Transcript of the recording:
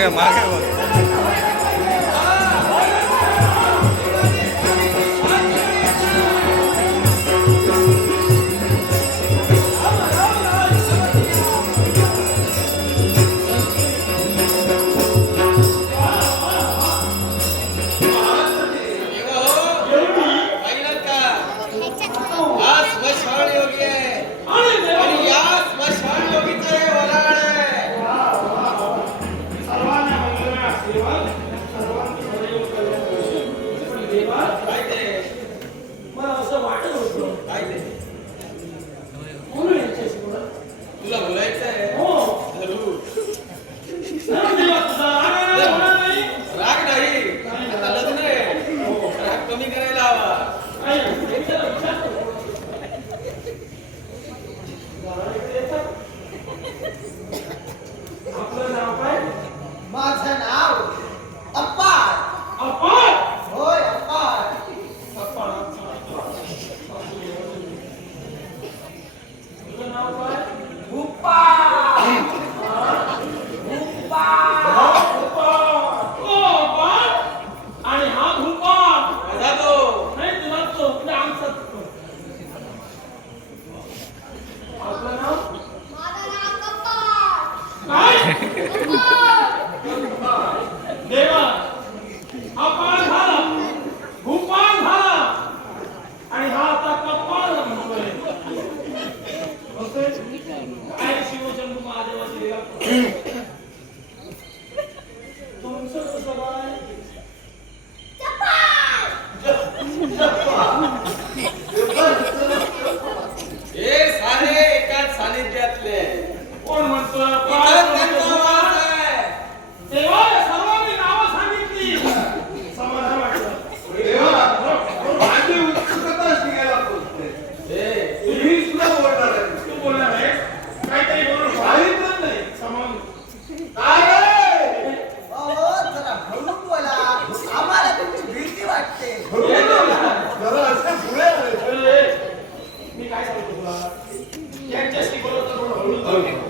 干嘛 काय सांगतो तुला? त्यांच्याशी बोलत हळूहळू